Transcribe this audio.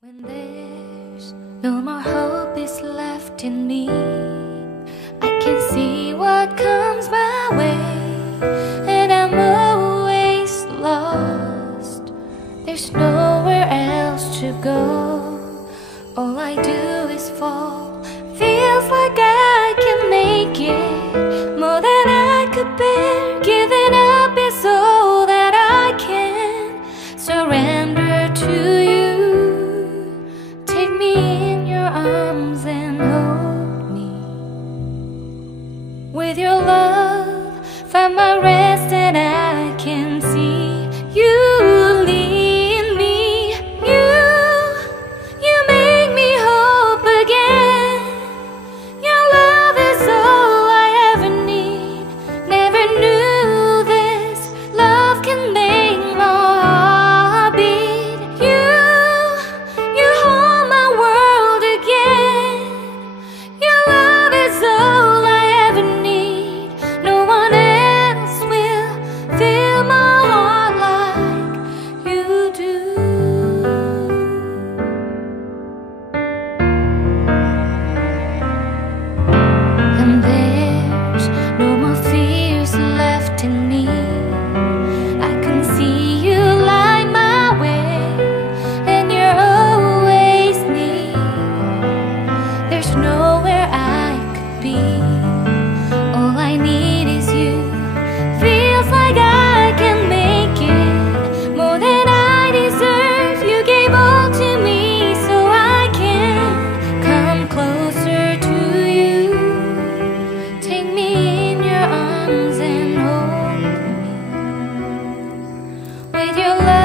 When there's no more hope is left in me, I can see what comes my way, and I'm always lost. There's nowhere else to go. All I do is fall. Feels like I can make it more than I could bear. Giving up is all that I can surrender to you. Take me in your arms and hold me. With your love, find my rest, and I can see you lead me. You make me hope again. Your love is all I ever need. Never knew this love can make my heart beat. You hold my world again. Your love is all I ever need. No one else will fill my heart like you do. And there's no more fears left in me. I can see you light my way, and you're always near. There's nowhere I could be. All I need is you. Feels like I can make it more than I deserve. You gave all to me so I can come closer to you. Take me in your arms and hold me. With your love,